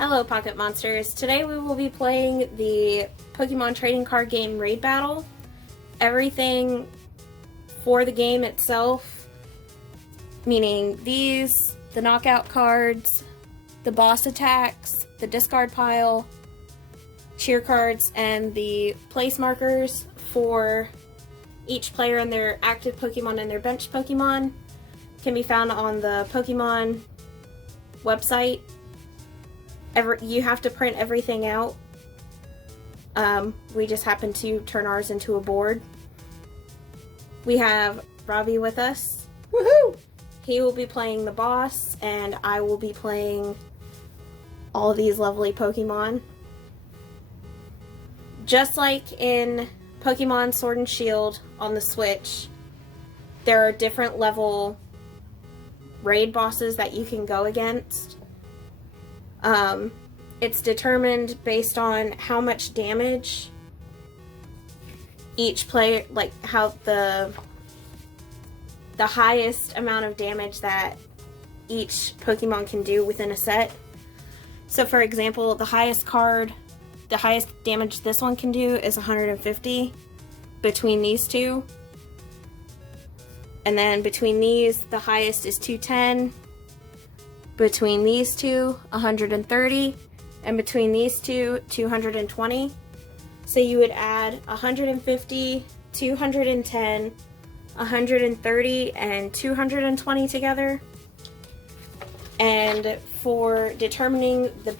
Hello Pocket Monsters. Today we will be playing the Pokemon trading card game Raid Battle. Everything for the game itself, meaning these, the knockout cards, the boss attacks, the discard pile, cheer cards, and the place markers for each player and their active Pokemon and their bench Pokemon can be found on the Pokemon website. You have to print everything out. We just happen to turn ours into a board. We have Robbie with us. Woohoo! He will be playing the boss, and I will be playing all these lovely Pokemon. Just like in Pokemon Sword and Shield on the Switch, there are different level raid bosses that you can go against. It's determined based on how much damage each player, like how the highest amount of damage that each Pokemon can do within a set. So for example, the highest damage this one can do is 150 between these two. And then between these, the highest is 210. Between these two, 130. And between these two, 220. So you would add 150, 210, 130, and 220 together. And for determining the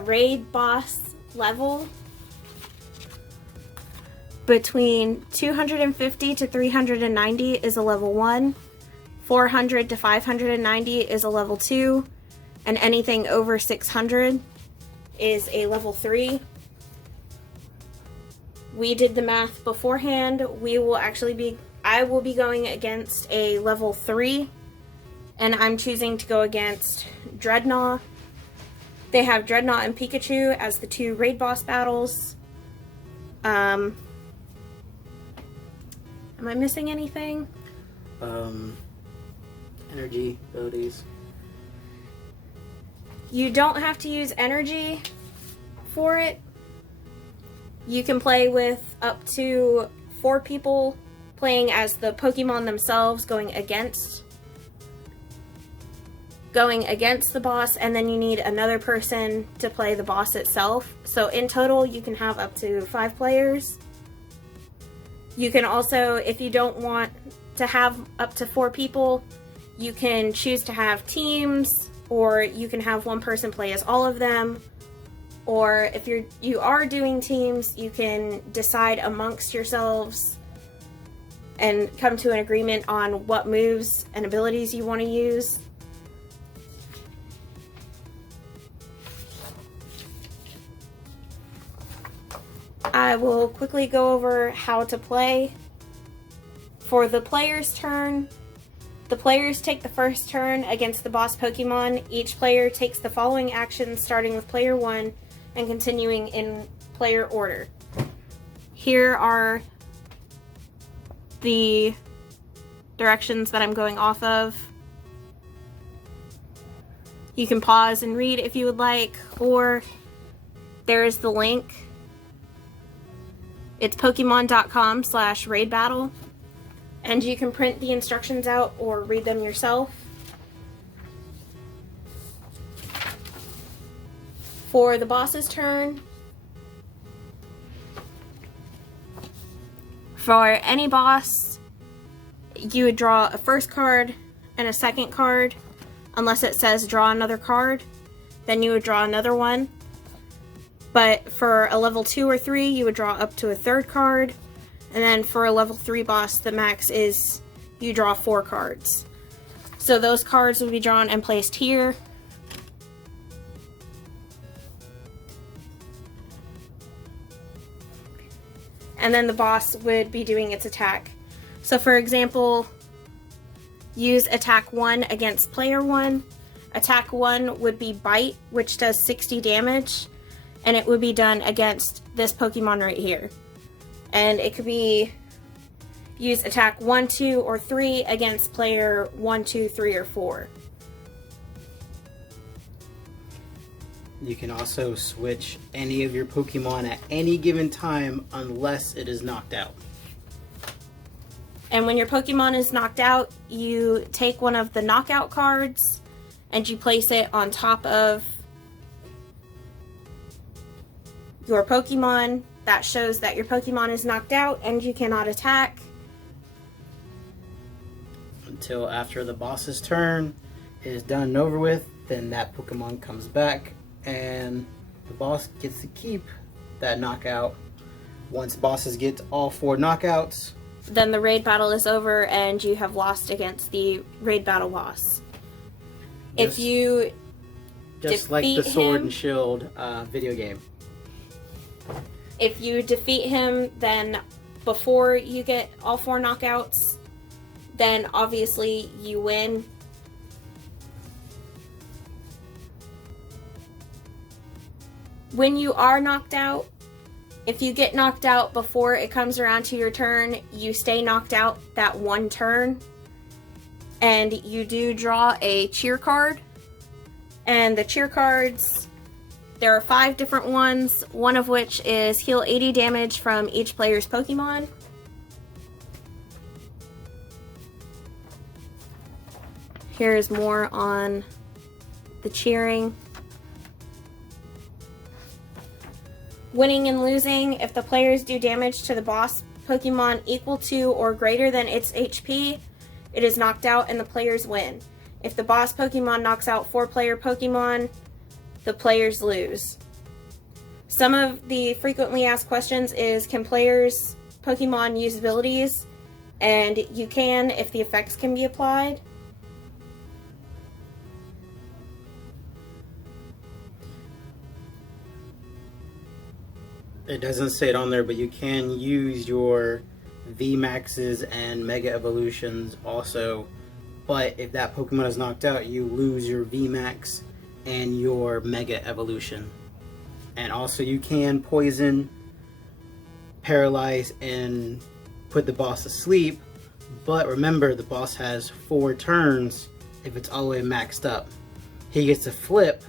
raid boss level, between 250 to 390 is a level 1, 400 to 590 is a level 2, and anything over 600 is a level 3. We did the math beforehand. I will be going against a level 3, and I'm choosing to go against Dreadnought. They have Dreadnought and Pikachu as the two raid boss battles. Am I missing anything? Energy abilities. You don't have to use energy for it. You can play with up to 4 people playing as the Pokemon themselves going against the boss, and then you need another person to play the boss itself. So in total, you can have up to 5 players. You can also, if you don't want to have up to 4 people, you can choose to have teams, or you can have one person play as all of them. Or if you are doing teams, you can decide amongst yourselves and come to an agreement on what moves and abilities you want to use. I will quickly go over how to play. For the player's turn, the players take the first turn against the boss Pokemon. Each player takes the following actions, starting with player 1 and continuing in player order. Here are the directions that I'm going off of. You can pause and read if you would like, or there's the link. It's pokemon.com/raidbattle, and you can print the instructions out or read them yourself. For the boss's turn, for any boss, you would draw a first card and a second card. Unless it says draw another card, then you would draw another one. But for a level 2 or 3, you would draw up to a third card. And then for a level 3 boss, the max is you draw 4 cards. So those cards would be drawn and placed here. And then the boss would be doing its attack. So for example, use attack 1 against player 1. Attack 1 would be Bite, which does 60 damage. And it would be done against this Pokemon right here. And it could be use attack 1, 2, or 3 against player 1, 2, 3, or 4. You can also switch any of your Pokemon at any given time unless it is knocked out. And when your Pokemon is knocked out, you take one of the knockout cards and you place it on top of your Pokemon. That shows that your Pokemon is knocked out and you cannot attack. Until after the boss's turn is done and over with, then that Pokemon comes back and the boss gets to keep that knockout. Once bosses get all 4 knockouts, then the raid battle is over and you have lost against the raid battle boss. If you just like the Sword him, and Shield video game. If you defeat him, then before you get all 4 knockouts, then obviously you win. When you are knocked out, if you get knocked out before it comes around to your turn, you stay knocked out that one turn. And you do draw a cheer card. And the cheer cards, there are 5 different ones, one of which is heal 80 damage from each player's Pokemon. Here's more on the cheering. Winning and losing, if the players do damage to the boss Pokemon equal to or greater than its HP, it is knocked out and the players win. If the boss Pokemon knocks out 4 player Pokemon, the players lose. Some of the frequently asked questions is, can players Pokemon use abilities? And you can if the effects can be applied. It doesn't say it on there, but you can use your VMAXs and Mega Evolutions also. But if that Pokemon is knocked out, you lose your VMAX and your Mega Evolution. And also you can poison, paralyze, and put the boss to sleep. But remember, the boss has 4 turns if it's all the way maxed up. He gets to flip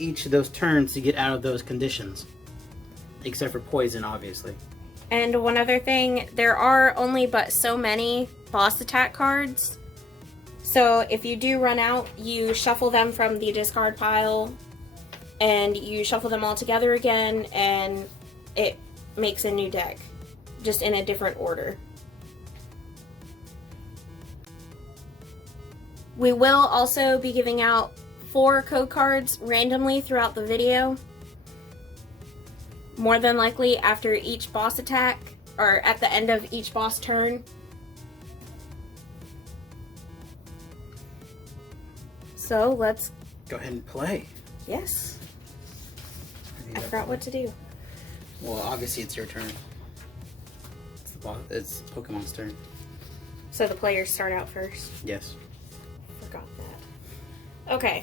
each of those turns to get out of those conditions. Except for poison, obviously. And one other thing, there are only but so many boss attack cards. So if you do run out, you shuffle them from the discard pile and you shuffle them all together again and it makes a new deck, just in a different order. We will also be giving out 4 code cards randomly throughout the video. More than likely after each boss attack, or at the end of each boss turn. So let's go ahead and play. Yes. I forgot what to do. Well, obviously it's your turn. It's Pokemon's turn. So the players start out first? Yes. Forgot that. Okay.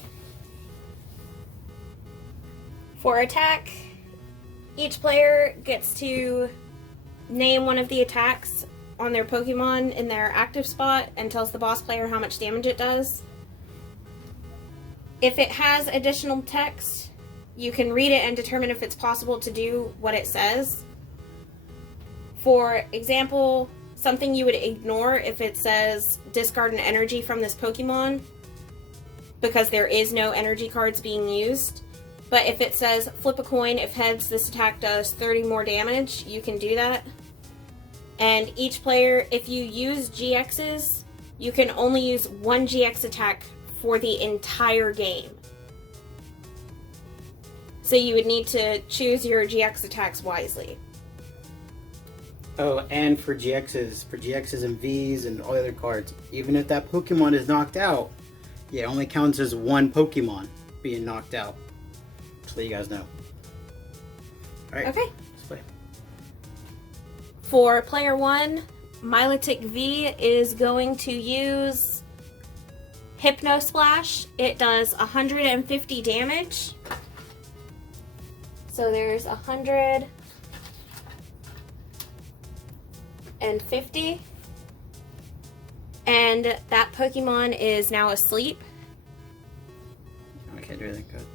For attack, each player gets to name one of the attacks on their Pokemon in their active spot and tells the boss player how much damage it does. If it has additional text, you can read it and determine if it's possible to do what it says. For example, something you would ignore if it says discard an energy from this Pokemon, because there is no energy cards being used. But if it says flip a coin, if heads this attack does 30 more damage, you can do that. And each player, if you use GXs, you can only use 1 GX attack for the entire game. So you would need to choose your GX attacks wisely. Oh, and for GXs and Vs and all the other cards, even if that Pokemon is knocked out, it only counts as 1 Pokemon being knocked out. So you guys know. Alright, okay. Let's play. For player 1, Milotic V is going to use Hypno Splash. It does 150 damage. So there's 150. And that Pokemon is now asleep. I can't do anything good.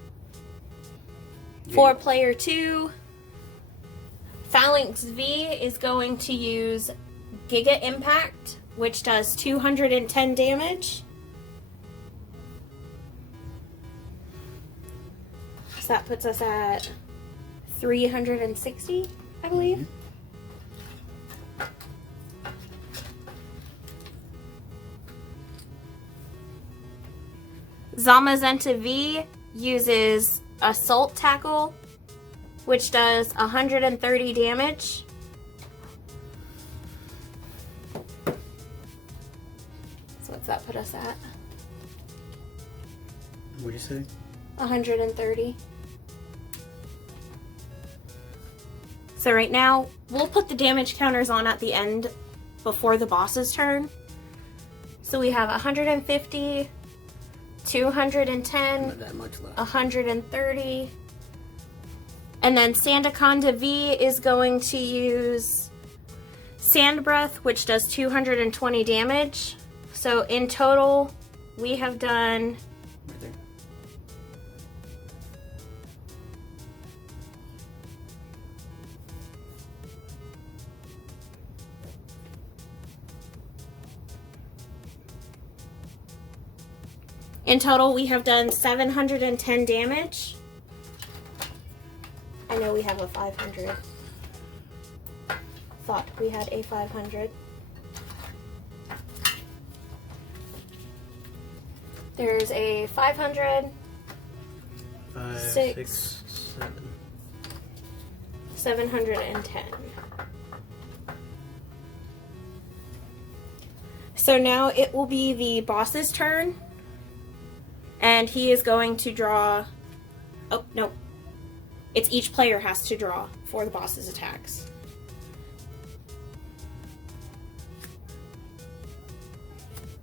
For player 2, Phalanx V is going to use Giga Impact, which does 210 damage. So that puts us at 360, I believe. Mhm. Zamazenta V uses Assault Tackle, which does 130 damage. So what's that put us at? What'd you say? 130. So right now, we'll put the damage counters on at the end before the boss's turn. So we have 150, 210, Not that much left. 130. And then Sandaconda V is going to use Sand Breath, which does 220 damage. So in total, we have done Right there. In total, we have done 710 damage. I know we have a 500. Thought we had a 500. There's a 500, 5, Six. 6, 7. 710. So now it will be the boss's turn. And he is going to draw... Oh, no. It's each player has to draw for the boss's attacks.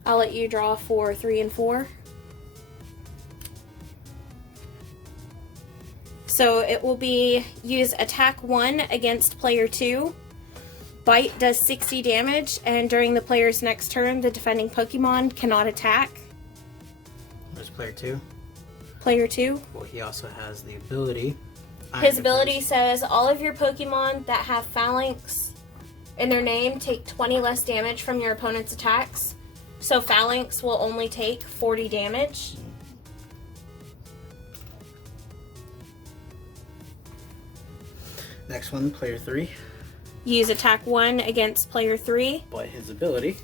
I'll let you draw for 3 and 4. So it will be use attack 1 against player 2. Bite does 60 damage, and during the player's next turn, the defending Pokemon cannot attack. Where's player 2? Player 2. Well, he also has the ability. His ability says all of your Pokemon that have Phalanx in their name take 20 less damage from your opponent's attacks. So Phalanx will only take 40 damage. Next one, player 3. Use attack 1 against player 3. But his ability.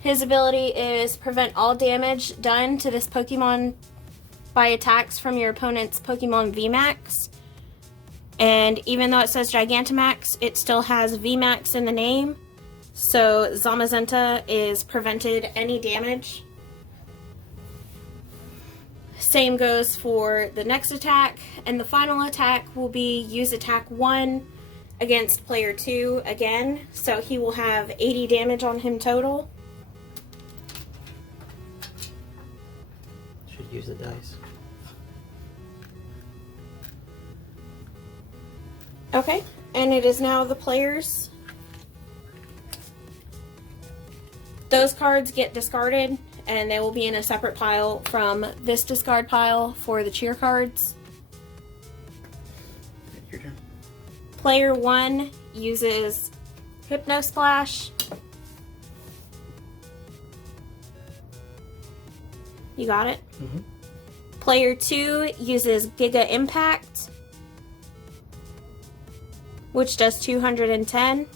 His ability is prevent all damage done to this Pokemon by attacks from your opponent's Pokemon VMAX. And even though it says Gigantamax, it still has VMAX in the name. So Zamazenta is prevented any damage. Same goes for the next attack. And the final attack will be use attack 1 against player 2 again. So he will have 80 damage on him total. Should use the dice. Okay, and it is now the players. Those cards get discarded, and they will be in a separate pile from this discard pile for the cheer cards. Your turn. Player 1 uses Hypno Splash. You got it? Mm-hmm. Player 2 uses Giga Impact, which does 210.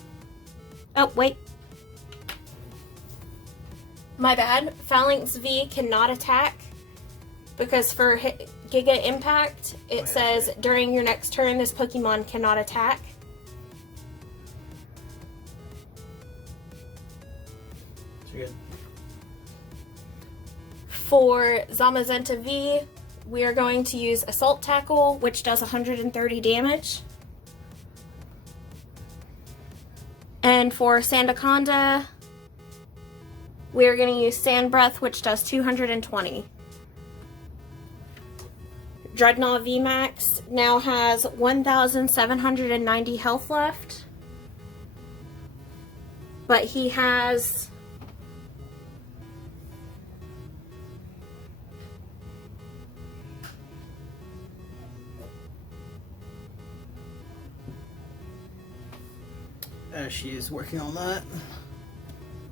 Oh, wait. My bad. Phalanx V cannot attack because for Giga Impact, it says during your next turn, this Pokemon cannot attack. That's good. For Zamazenta V, we are going to use Assault Tackle, which does 130 damage. And for Sandaconda, we are going to use Sand Breath, which does 220. Dreadnought VMAX now has 1,790 health left. But he has... as she is working on that.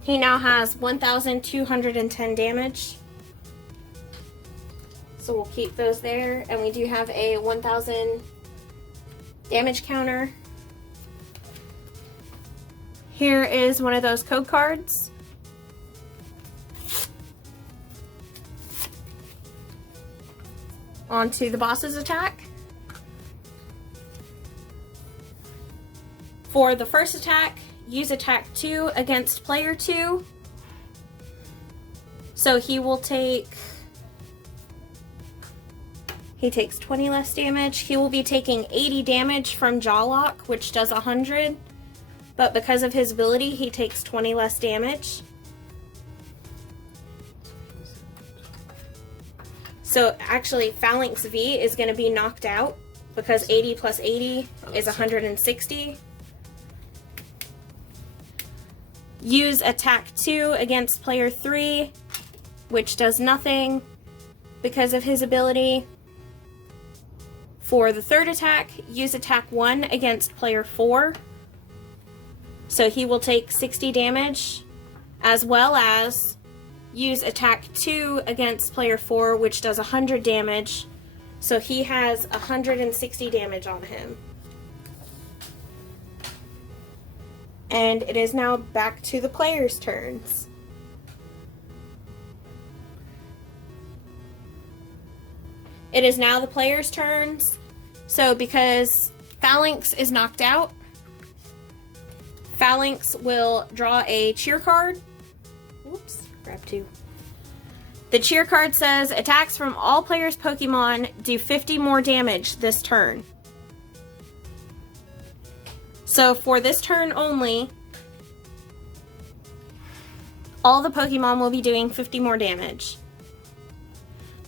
He now has 1,210 damage. So we'll keep those there. And we do have a 1,000 damage counter. Here is one of those code cards. Onto the boss's attack. For the first attack, use attack 2 against player 2. So he takes 20 less damage. He will be taking 80 damage from Jaw Lock, which does 100. But because of his ability, he takes 20 less damage. So actually, Phalanx V is going to be knocked out because 80 plus 80 is 160. Use attack 2 against player 3, which does nothing because of his ability. For the third attack, use attack 1 against player 4. So he will take 60 damage, as well as use attack 2 against player 4, which does 100 damage. So he has 160 damage on him. And it is now back to the players' turns. It is now the players' turns. So because Phalanx is knocked out, Phalanx will draw a cheer card. Whoops, grab 2. The cheer card says, attacks from all players' Pokemon do 50 more damage this turn. So for this turn only, all the Pokemon will be doing 50 more damage.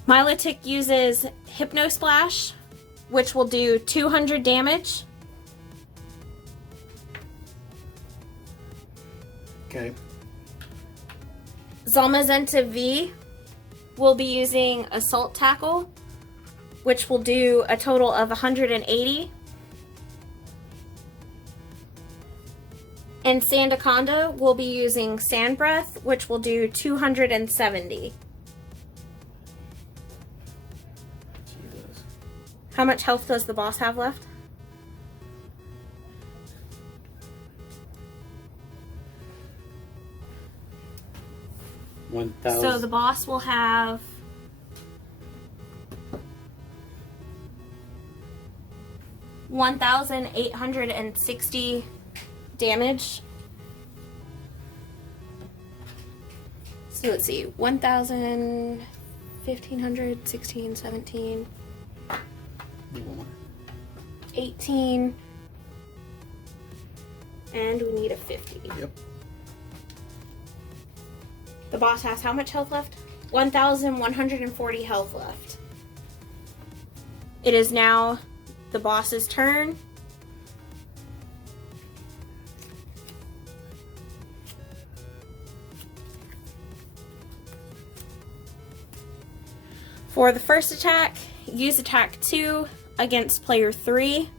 Milotic uses Hypno Splash, which will do 200 damage. Okay. Zamazenta V will be using Assault Tackle, which will do a total of 180. And Sandaconda will be using Sand Breath, which will do 270. Jesus. How much health does the boss have left? So the boss will have 1,860 damage. So let's see, 1,000, 1,500, 16, 17, 18, and we need a 50. Yep. The boss has how much health left? 1,140 health left. It is now the boss's turn. For the first attack, use attack 2 against player 3.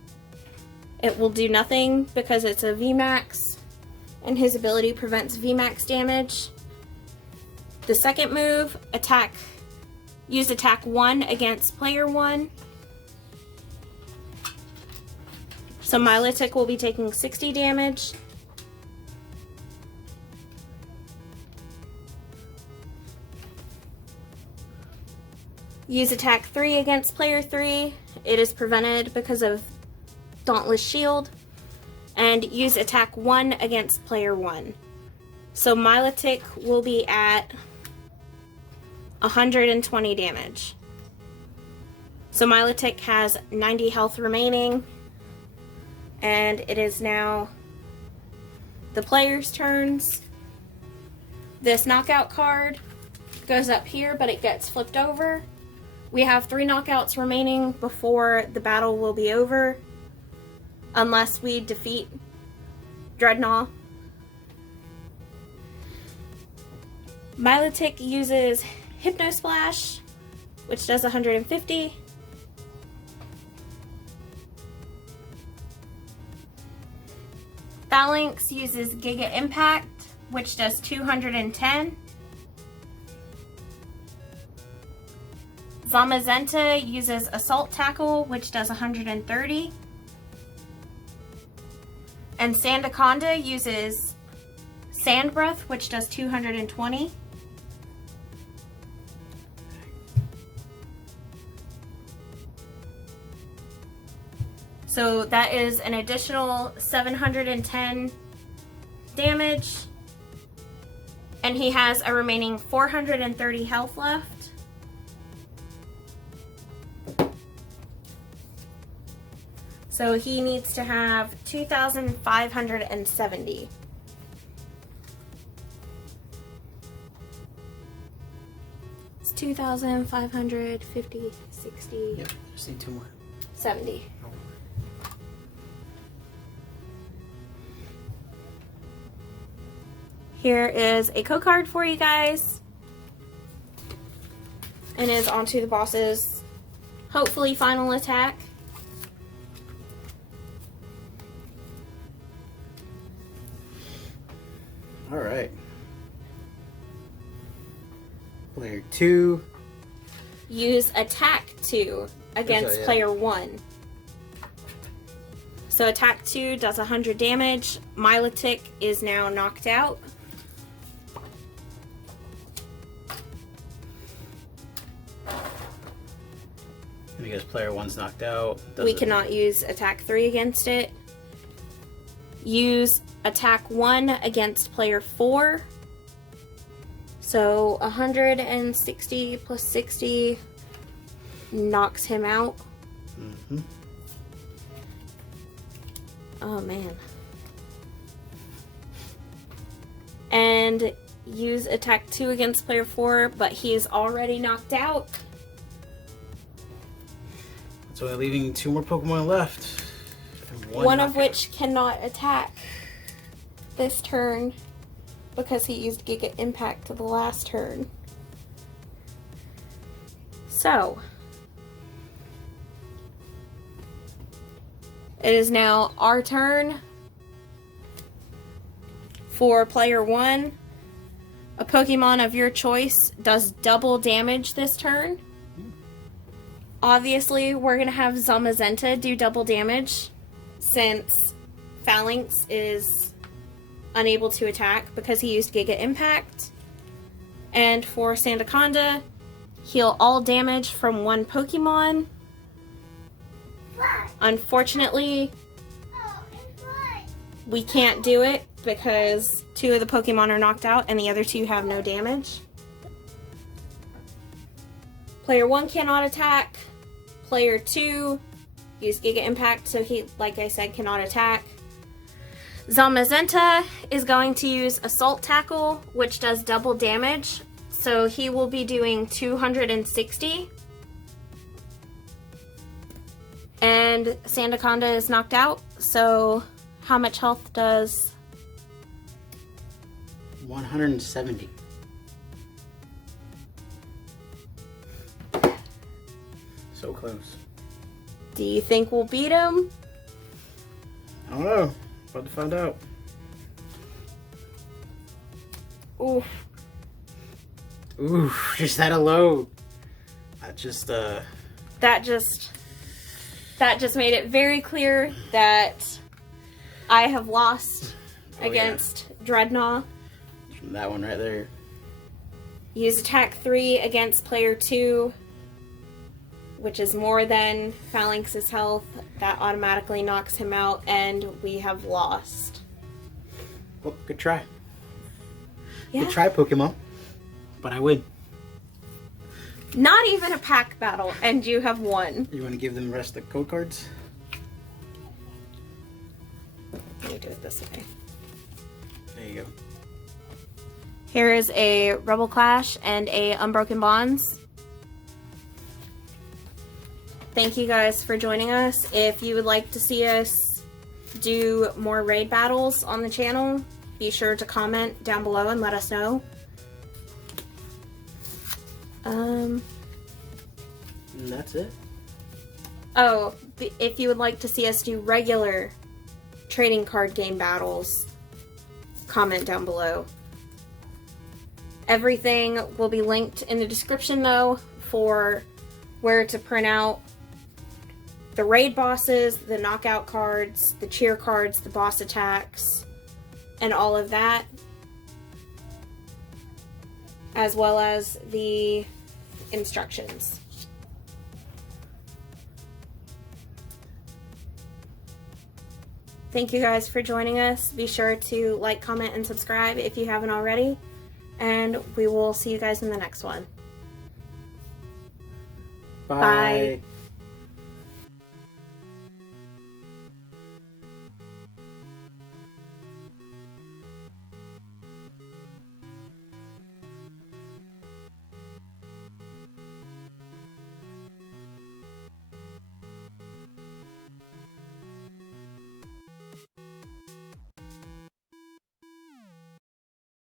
It will do nothing because it's a VMAX, and his ability prevents VMAX damage. The second move, use attack 1 against player 1. So Milotic will be taking 60 damage. Use attack 3 against player 3. It is prevented because of Dauntless Shield. And use attack 1 against player 1. So Milotic will be at 120 damage. So Milotic has 90 health remaining. And it is now the players' turns. This knockout card goes up here, but it gets flipped over. We have 3 knockouts remaining before the battle will be over, unless we defeat Dreadnought. Milotic uses Hypno Splash, which does 150. Phalanx uses Giga Impact, which does 210. Zamazenta uses Assault Tackle, which does 130. And Sandaconda uses Sand Breath, which does 220. So that is an additional 710 damage. And he has a remaining 430 health left. So he needs to have 2,570. It's 2,550, 60, Yep, just need 2 more. 70. Here is a code card for you guys. And is onto the boss's hopefully final attack. Alright. Player 2. Use attack 2 against yeah. player 1. So attack 2 does 100 damage. Milotic is now knocked out. Because player 1's knocked out. We cannot use attack 3 against it. Use attack 1 against player 4. So 160 plus 60 knocks him out. Mm-hmm. Oh man. And use attack 2 against player 4, but he is already knocked out. So we're leaving 2 more Pokemon left. And One of knockout. which cannot attack this turn because he used Giga Impact to the last turn. So, it is now our turn. For player 1, a Pokemon of your choice does double damage this turn. Obviously, we're going to have Zamazenta do double damage since Phalanx is unable to attack because he used Giga Impact. And for Sandaconda, heal all damage from 1 Pokemon. Unfortunately, we can't do it because 2 of the Pokemon are knocked out and the other 2 have no damage. Player 1 cannot attack. Player 2 used Giga Impact, so he, like I said, cannot attack. Zamazenta is going to use Assault Tackle, which does double damage, so he will be doing 260. And Sandaconda is knocked out, so how much health does... 170. So close. Do you think we'll beat him? I don't know. About to find out. Oof. Ooh, just that alone. That just made it very clear that I have lost against Dreadnought. From that one right there. Use attack 3 against player 2, which is more than Phalanx's health. That automatically knocks him out, and we have lost. Well, good try. Yeah. Good try, Pokemon. But I win. Not even a pack battle, and you have won. You want to give them the rest of the code cards? Let me do it this way. There you go. Here is a Rebel Clash and a Unbroken Bonds. Thank you guys for joining us. If you would like to see us do more raid battles on the channel, be sure to comment down below and let us know. And that's it. Oh, if you would like to see us do regular trading card game battles, comment down below. Everything will be linked in the description though for where to print out the raid bosses, the knockout cards, the cheer cards, the boss attacks, and all of that, as well as the instructions. Thank you guys for joining us. Be sure to like, comment, and subscribe if you haven't already. And we will see you guys in the next one. Bye. Bye.